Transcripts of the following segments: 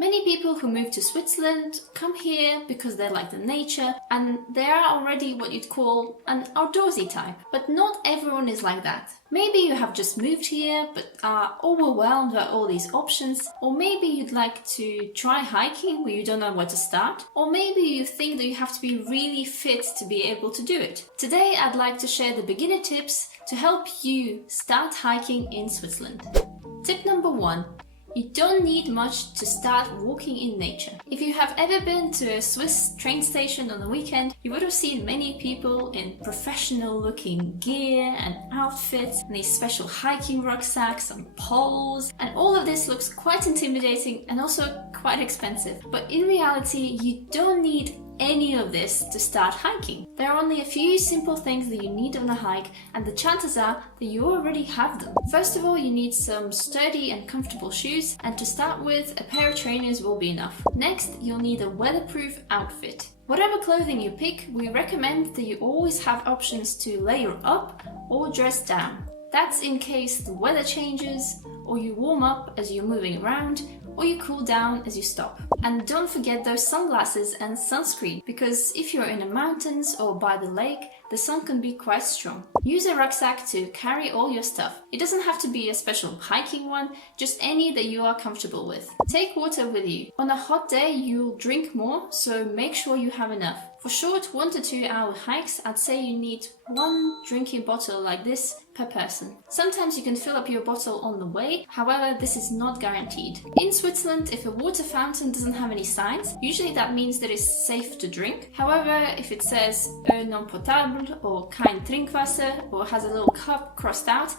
Many people who move to Switzerland come here because they like the nature and they are already what you'd call an outdoorsy type. But not everyone is like that. Maybe you have just moved here but are overwhelmed by all these options, or maybe you'd like to try hiking but you don't know where to start, or maybe you think that you have to be really fit to be able to do it. Today I'd like to share the beginner tips to help you start hiking in Switzerland. Tip number 1. You don't need much to start walking in nature. If you have ever been to a Swiss train station on the weekend, you would have seen many people in professional looking gear and outfits and these special hiking rucksacks and poles, and all of this looks quite intimidating and also quite expensive. But in reality, you don't need any of this to start hiking. There are only a few simple things that you need on a hike, and the chances are that you already have them. First of all, you need some sturdy and comfortable shoes, and to start with, a pair of trainers will be enough. Next, you'll need a weatherproof outfit. Whatever clothing you pick, we recommend that you always have options to layer up or dress down. That's in case the weather changes, or you warm up as you're moving around, or you cool down as you stop. And don't forget those sunglasses and sunscreen, because if you're in the mountains or by the lake, the sun can be quite strong. Use a rucksack to carry all your stuff. It doesn't have to be a special hiking one, just any that you are comfortable with. Take water with you. On a hot day, you'll drink more, so make sure you have enough. For short 1 to 2 hour hikes, I'd say you need 1 drinking bottle like this per person. Sometimes you can fill up your bottle on the way, however, this is not guaranteed. In Switzerland, if a water fountain doesn't have any signs, usually that means that it's safe to drink. However, if it says eau non potable or kein Trinkwasser or has a little cup crossed out,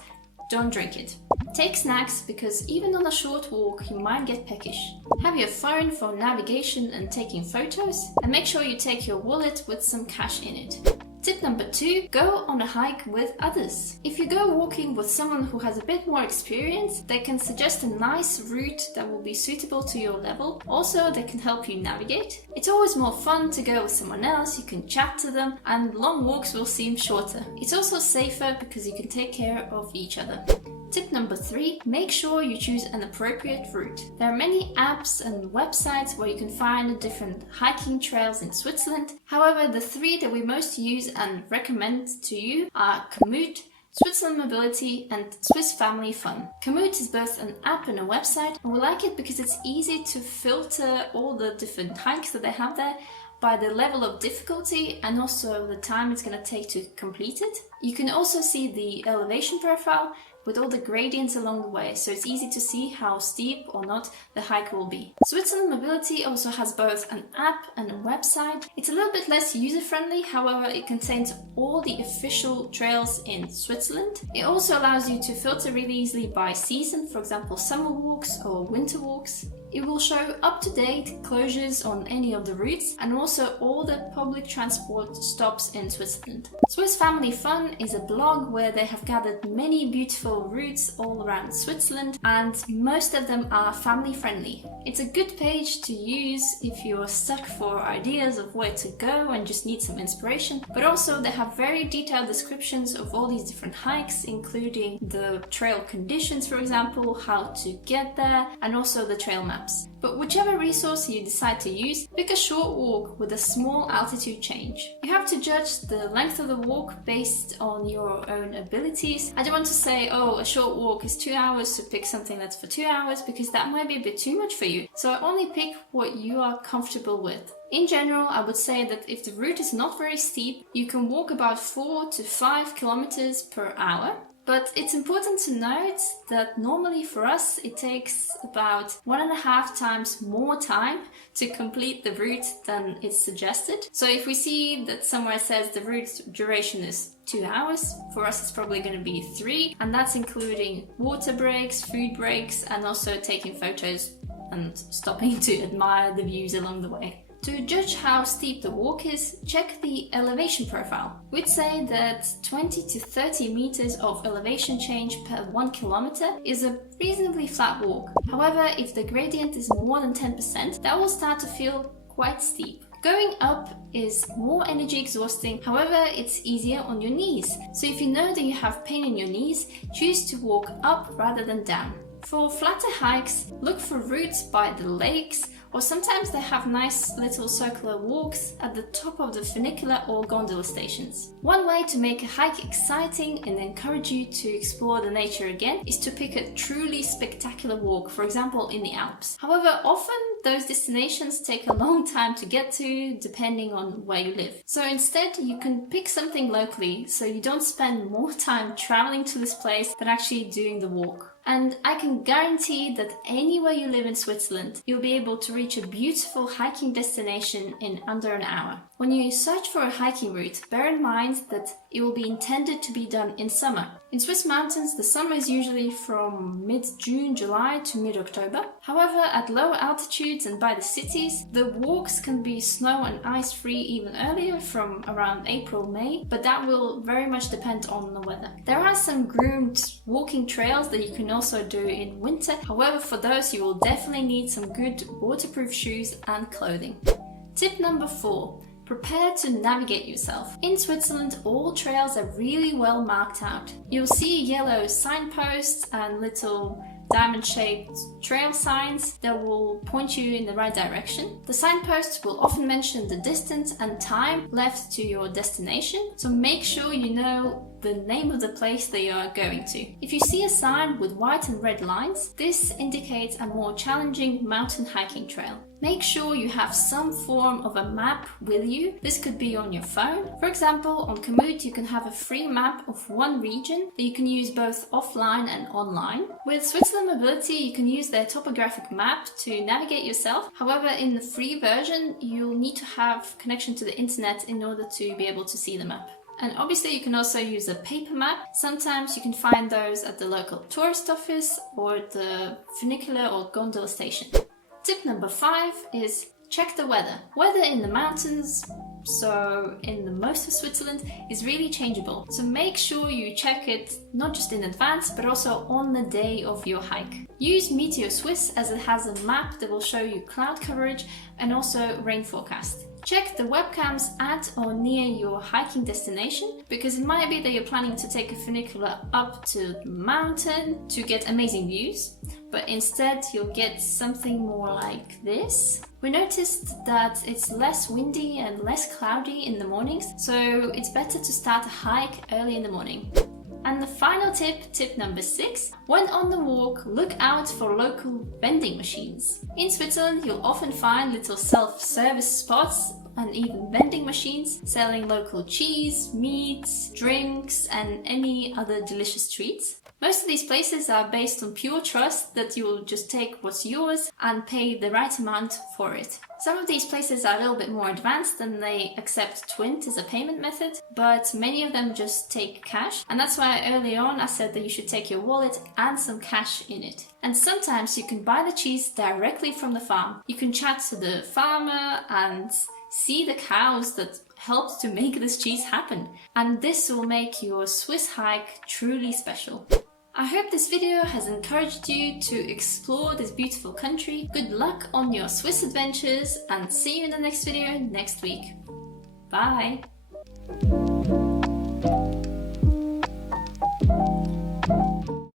don't drink it. Take snacks, because even on a short walk you might get peckish. Have your phone for navigation and taking photos, and make sure you take your wallet with some cash in it. Tip number 2, go on a hike with others. If you go walking with someone who has a bit more experience, they can suggest a nice route that will be suitable to your level. Also, they can help you navigate. It's always more fun to go with someone else, you can chat to them, and long walks will seem shorter. It's also safer because you can take care of each other. Tip number 3, make sure you choose an appropriate route. There are many apps and websites where you can find different hiking trails in Switzerland. However, the 3 that we most use and recommend to you are Komoot, Switzerland Mobility, and Swiss Family Fun. Komoot is both an app and a website, and we like it because it's easy to filter all the different hikes that they have there by the level of difficulty and also the time it's going to take to complete it. You can also see the elevation profile with all the gradients along the way, so it's easy to see how steep or not the hike will be. Switzerland Mobility also has both an app and a website. It's a little bit less user-friendly, however it contains all the official trails in Switzerland. It also allows you to filter really easily by season, for example summer walks or winter walks. It will show up-to-date closures on any of the routes and also all the public transport stops in Switzerland. Swiss Family Fun is a blog where they have gathered many beautiful routes all around Switzerland, and most of them are family friendly. It's a good page to use if you're stuck for ideas of where to go and just need some inspiration, but also they have very detailed descriptions of all these different hikes, including the trail conditions, for example, how to get there, and also the trail map. But whichever resource you decide to use, pick a short walk with a small altitude change. You have to judge the length of the walk based on your own abilities. I don't want to say, oh, a short walk is 2 hours, so pick something that's for 2 hours, because that might be a bit too much for you. So I only pick what you are comfortable with. In general, I would say that if the route is not very steep, you can walk about 4 to 5 kilometers per hour. But it's important to note that normally for us it takes about 1.5 times more time to complete the route than it's suggested. So if we see that somewhere says the route duration is 2 hours, for us it's probably going to be 3, and that's including water breaks, food breaks, and also taking photos and stopping to admire the views along the way. To judge how steep the walk is, check the elevation profile. We'd say that 20 to 30 meters of elevation change per 1 kilometer is a reasonably flat walk. However, if the gradient is more than 10%, that will start to feel quite steep. Going up is more energy exhausting, however it's easier on your knees. So if you know that you have pain in your knees, choose to walk up rather than down. For flatter hikes, look for routes by the lakes, or sometimes they have nice little circular walks at the top of the funicular or gondola stations. One way to make a hike exciting and encourage you to explore the nature again is to pick a truly spectacular walk, for example in the Alps. However, often those destinations take a long time to get to depending on where you live. So instead you can pick something locally so you don't spend more time traveling to this place than actually doing the walk. And I can guarantee that anywhere you live in Switzerland, you'll be able to reach a beautiful hiking destination in under an hour. When you search for a hiking route, bear in mind that it will be intended to be done in summer. In Swiss mountains, the summer is usually from mid-June, July to mid-October. However, at lower altitudes and by the cities, the walks can be snow and ice-free even earlier, from around April, May, but that will very much depend on the weather. There are some groomed walking trails that you can also do in winter. However, for those you will definitely need some good waterproof shoes and clothing. Tip number 4. Prepare to navigate yourself. In Switzerland, all trails are really well marked out. You'll see yellow signposts and little diamond-shaped trail signs that will point you in the right direction. The signposts will often mention the distance and time left to your destination, so make sure you know the name of the place that you are going to. If you see a sign with white and red lines, this indicates a more challenging mountain hiking trail. Make sure you have some form of a map with you. This could be on your phone. For example, on Komoot you can have a free map of one region that you can use both offline and online. With Switzerland Mobility you can use their topographic map to navigate yourself. However, in the free version you'll need to have connection to the internet in order to be able to see the map. And obviously you can also use a paper map. Sometimes you can find those at the local tourist office or the funicular or gondola station. Tip number 5 is check the weather. Weather in the mountains, so in the most of Switzerland, is really changeable. So make sure you check it not just in advance, but also on the day of your hike. Use Meteo Swiss as it has a map that will show you cloud coverage and also rain forecast. Check the webcams at or near your hiking destination, because it might be that you're planning to take a funicular up to the mountain to get amazing views, but instead you'll get something more like this. We noticed that it's less windy and less cloudy in the mornings, so it's better to start a hike early in the morning. And the final tip, tip number 6, when on the walk, look out for local vending machines. In Switzerland, you'll often find little self-service spots and even vending machines selling local cheese, meats, drinks, and any other delicious treats. Most of these places are based on pure trust that you will just take what's yours and pay the right amount for it. Some of these places are a little bit more advanced and they accept Twint as a payment method, but many of them just take cash. And that's why early on I said that you should take your wallet and some cash in it. And sometimes you can buy the cheese directly from the farm. You can chat to the farmer and see the cows that helped to make this cheese happen. And this will make your Swiss hike truly special. I hope this video has encouraged you to explore this beautiful country. Good luck on your Swiss adventures and see you in the next video next week. Bye!